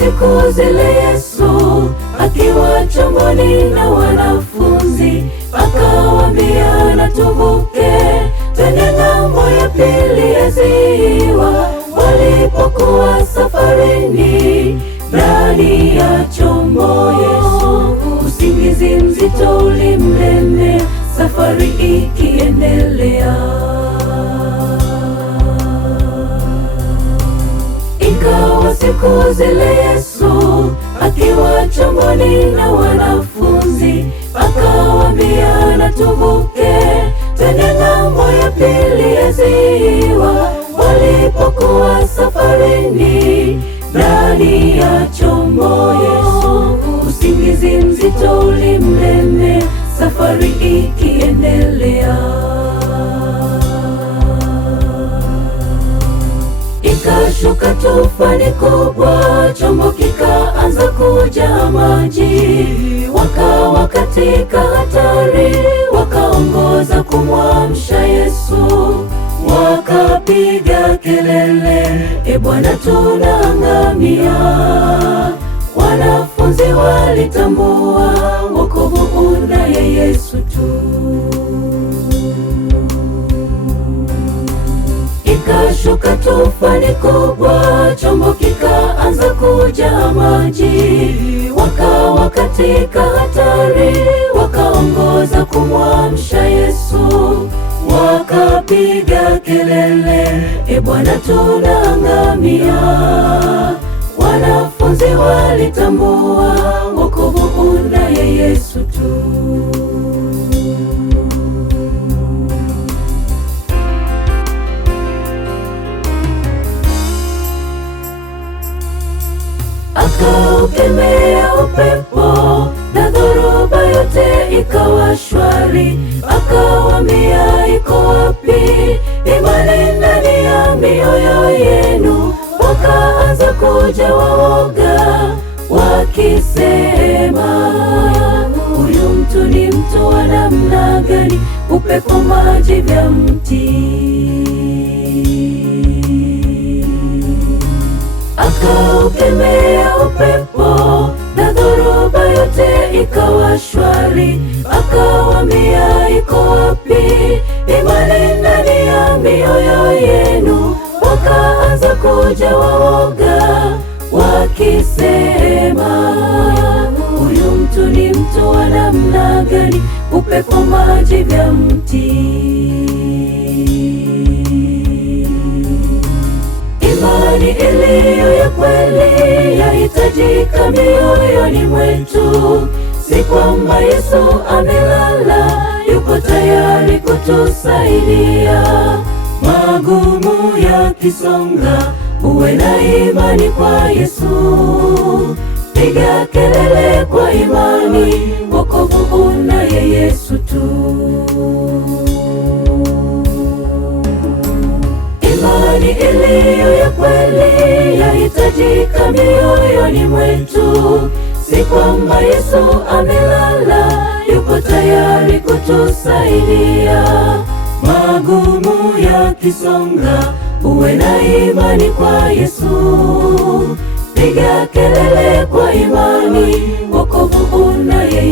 siku zile Yesu akiwa chomboni na wanafunzi, akawaambia na tuvuke twende ng'ambo ya pili ya ziwa. Walipokuwa safarini ndani ya chombo, Yesu usingizi mzito ulimlemea, safari ikiendelea. Ikawa siku zile Yesu akiwa chomboni na wanafunzi, akawaambia na tuvuke twende ng'ambo ya pili ya ziwa. Walipokuwa safarini ndani ya chombo, Yesu usingizi mzito ulimlemea, safari ikiendelea. Ikashuka tufani kubwa, chombo kikaanza kujaa maji, wakawa katika hatari, wakaongoza kumwamsha Yesu. Wakapiga kelele, E Bwana, tunaangamia. Wanafunzi walitambua wokovu unaye Yesu tu. Ikashuka tufani kubwa, chombo kikaanza kujaa maji, wakawa katika hatari, wakaongoza kumwamsha Yesu. Wakapiga kelele, E Bwana, tunaangamia. Wanafunzi walitambua wokovu unaye Yesu tu. Akaukemea upepo na dhoruba yote ikawa shwari. Akawaambia, iko wapi imani ndani ya mioyo yenu? Wakaanza kujawa woga, wakisema, huyu mtu ni mtu wa namna gani? Upepo maji vya mtii. Akaukemea upepo na dhoruba yote ikawa shwari. Akawaambia, iko wapi imani ndani ya mioyo yenu? Wakaanza kujawa woga, wakisema, huyu mtu ni mtu wa namna gani? Upepo maji vya mtii. Imani iliyo ya kweli yahitajika mioyoni mwetu, si kwamba Yesu amelala, yuko tayari kutusaidia. Magumu yakisonga, uwe na imani kwa Yesu. Piga kelele kwa imani, wokovu unaye Yesu tu. Imani iliyo ya kweli yahitajika mioyoni mwetu, si kwamba Yesu amelala, yuko tayari kutusaidia. Magumu yakisonga, uwe na imani kwa Yesu. Piga kelele kwa imani, wokovu unaye